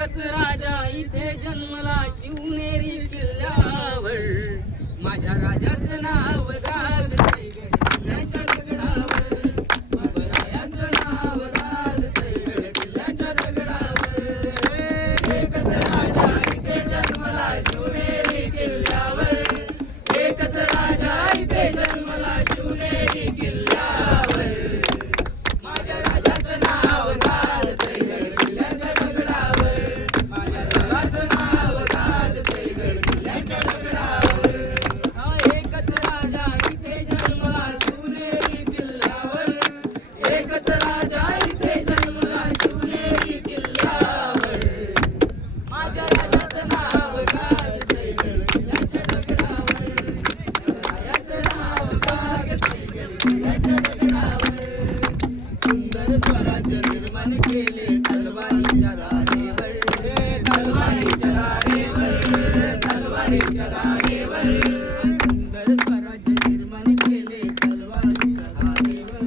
एकच राजा इथे जन्मला शिवनेरी किल्ल्यावर माझ्या राजाचं नाव गाजतंय किल्ल्याच्या दगडावर शिवरायाचं नाव गाजतंय किल्ल्याच्या दगडावर एकच राजा इथे जन्मला शिवनेरी किल्ल्यावर एकच राजा इथे जन्मला शिवनेरी किल्ल्यावर माझ्या राजाचं नाव गाजतंय किल्ल्याच्या दगडावर माझ्या राजाचं नाव गाजतंय किल्ल्याच्या दगडावर एकच राजा इथे जन्मला शिवनेरी किल्ल्यावर एकच राजा इथे जन्मला शिवनेरी किल्ल्यावर माझ्या राजाचं नाव गाजतंय किल्ल्याच्या दगडावर रायाचं नाव गाजतंय किल्ल्याच्या दगडावर सुंदर स्वराज्य निर्माण केले तलवारीच्या राणेवर तलवारीच्या राणेवर तलवारीच्या राणेवर सुंदर स्वराज्य निर्माण केले तलवारीच्या राणेवर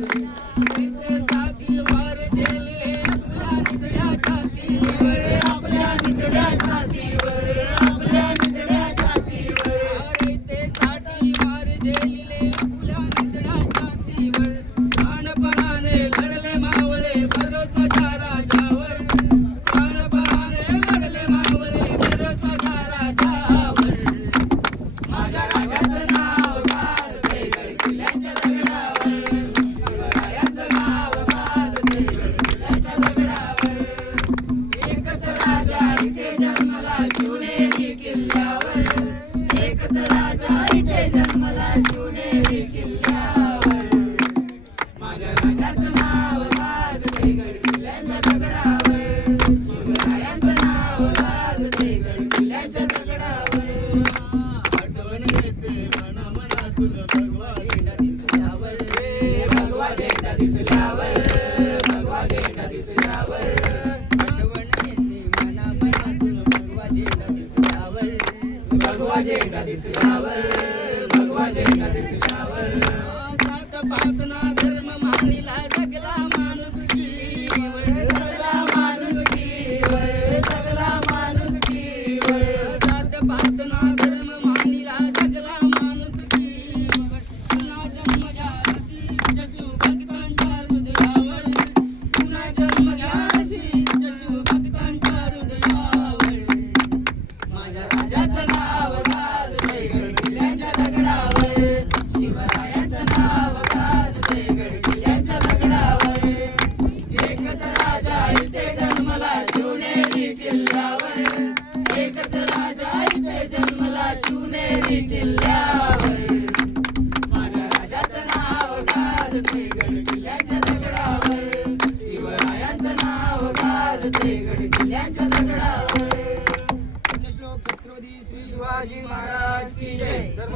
इथे साठी वार झेलले आपल्या निधड्या छातीवर आपल्या निधड्या छातीवर आपल्या निधड्या छातीवर इथे साठी वार झेलले आपल्या निधड्या छातीवर प्राणपणाने लढले मावळे भरोसाच्या राजावर प्राणपणाने लढले मावळे भरोसाच्या राजावर माझ्या राजाचं नाव गाजतंय किल्ल्याच्या दगडावर शिवरायाचं नाव गाजतंय किल्ल्याच्या दगडावर एकच राजा इथे जन्मला शिवनेरी किल्ल्यावर एकच राजा इथे जन्मला शिवनेरी किल्ल्यावर माझ्या राजाचं नाव गाजतंय किल्ल्याच्या दगडावर शिवरायाचं नाव गाजतंय किल्ल्याच्या दगडावर आठवण येते मनातून भगवा झेंडा दिसल्यावर भगवा झेंडा दिसल्यावर भगवा झेंडा दिसल्यावर आठवण येते मनातून भगवा झेंडा दिसल्यावर भगवा झेंडा दिसल्यावर भगवा झेंडा दिसल्यावर जात पातना धर्म मानिला जगला माणुसकीवर जगला माणुसकीवर जगला माणुसकीवर जात पातना धर्म मानिला जगला माणुसकीवर पुन्हा जन्म घ्याशी जशू भक्तांच्या हृदयावर पुन्हा जन्म घ्याशी जशू भक्तांच्या हृदयावर माझ्या राजाचं नाव गाजतंय किल्ल्याच्या दगडावर शिवरायाचं नाव गाजतंय किल्ल्याच्या दगडावर एकच राजा इथे जन्मला शिवनेरी किल्ल्यावर एकच राजा इथे जन्मला शिवनेरी किल्ल्यावर माझ्या राजाचं नाव गाजतंय किल्ल्याच्या दगडावर शिवरायाचं नाव गाजतंय किल्ल्याच्या दगडावर. छत्रपती श्री शिवाजी महाराज की जय.